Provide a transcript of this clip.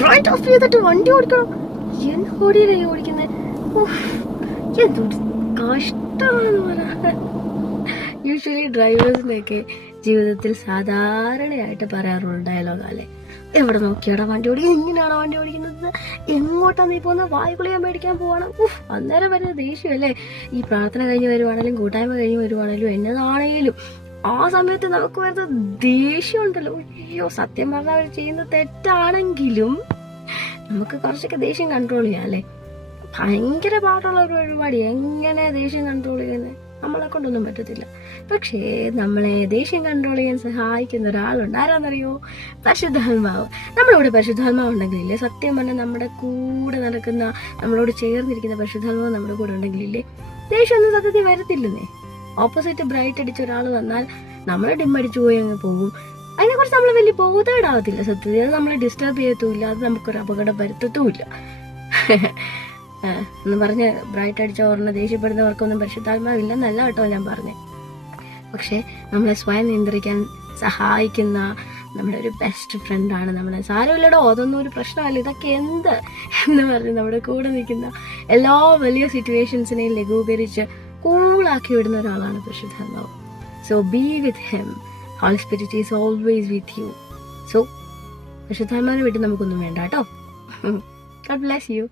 Bright of ചെയ്തിട്ട് വണ്ടി ഓടിക്കണം. ഓടിയില്ലേ ഓടിക്കുന്നത്? എന്തൊരു കഷ്ടമാണെന്ന് പറയാ. യൂഷ്വലി ഡ്രൈവേഴ്സിനൊക്കെ ജീവിതത്തിൽ സാധാരണയായിട്ട് പറയാറുള്ള ഡയലോഗല്ലേ, എവിടെ നോക്കിയാടാ വണ്ടി ഓടിക്കുന്നത്, ഇങ്ങനെയാണോ വണ്ടി ഓടിക്കുന്നത്, എങ്ങോട്ടാണ് നീ പോകുന്നത്, വായുകുളിയാൻ മേടിക്കാൻ പോവാണ്. അന്നേരം വരുന്ന ദേഷ്യമല്ലേ. ഈ പ്രാർത്ഥന കഴിഞ്ഞ് വരുവാണെങ്കിലും കൂട്ടായ്മ കഴിഞ്ഞ് വരുവാണെങ്കിലും എന്നതാണെങ്കിലും ആ സമയത്ത് നമുക്ക് വരുന്ന ദേഷ്യം ഉണ്ടല്ലോ. അയ്യോ, സത്യം പറഞ്ഞാൽ അവർ ചെയ്യുന്നത് തെറ്റാണെങ്കിലും നമുക്ക് കുറച്ചൊക്കെ ദേഷ്യം കൺട്രോൾ ചെയ്യാം അല്ലേ. ഭയങ്കര പാടുള്ള ഒരു പരിപാടി, എങ്ങനെ ദേഷ്യം കൺട്രോൾ ചെയ്യുന്നത് നമ്മളെ കൊണ്ടൊന്നും പറ്റത്തില്ല. പക്ഷേ നമ്മളെ ദേഷ്യം കൺട്രോൾ ചെയ്യാൻ സഹായിക്കുന്ന ഒരാളുണ്ട്. ആരാന്നറിയോ? പരിശുദ്ധാത്മാവ്. നമ്മളിവിടെ പരിശുദ്ധാത്മാവ് ഉണ്ടെങ്കിലില്ലേ, സത്യം പറഞ്ഞാൽ നമ്മുടെ കൂടെ നടക്കുന്ന, നമ്മളോട് ചേർന്നിരിക്കുന്ന പരിശുദ്ധാത്മാവ് നമ്മുടെ കൂടെ ഉണ്ടെങ്കിലില്ലേ, ദേഷ്യമൊന്നും സത്യത്തിൽ വരത്തില്ലെന്നേ. ഓപ്പോസിറ്റ് ബ്രൈറ്റ് അടിച്ച ഒരാൾ വന്നാൽ നമ്മൾ ഡിമ്മടിച്ചു പോയി അങ്ങ് പോകും. അതിനെക്കുറിച്ച് നമ്മൾ വലിയ ബോധേടാവത്തില്ല സത്യത്തിൽ. അത് നമ്മളെ ഡിസ്റ്റർബ് ചെയ്യത്തുമില്ല, അത് നമുക്കൊരു അപകടം വരുത്തത്തുമില്ല. എന്ന് പറഞ്ഞ് ബ്രൈറ്റ് അടിച്ച ഓർമ്മ ദേഷ്യപ്പെടുന്നവർക്കൊന്നും പരിശുദ്ധാത്മാവില്ലെന്നല്ല കേട്ടോ ഞാൻ പറഞ്ഞേ. പക്ഷെ നമ്മളെ സ്വയം നിയന്ത്രിക്കാൻ സഹായിക്കുന്ന നമ്മുടെ ഒരു ബെസ്റ്റ് ഫ്രണ്ടാണ് നമ്മളെ. സാരമില്ലടോ, അതൊന്നും ഒരു പ്രശ്നമല്ല, ഇതൊക്കെ എന്ത് എന്ന് പറഞ്ഞ് നമ്മുടെ കൂടെ നിൽക്കുന്ന എല്ലാ വലിയ സിറ്റുവേഷൻസിനെയും ലഘൂകരിച്ച് കൂളാക്കി വിടുന്ന ഒരാളാണ് പരിശുദ്ധാത്മാവ്. So be with him. Holy spirit is always with you. So പരിശുദ്ധാത്മാവിനെ വിട്ട് നമുക്കൊന്നും വേണ്ട കേട്ടോ. God bless you.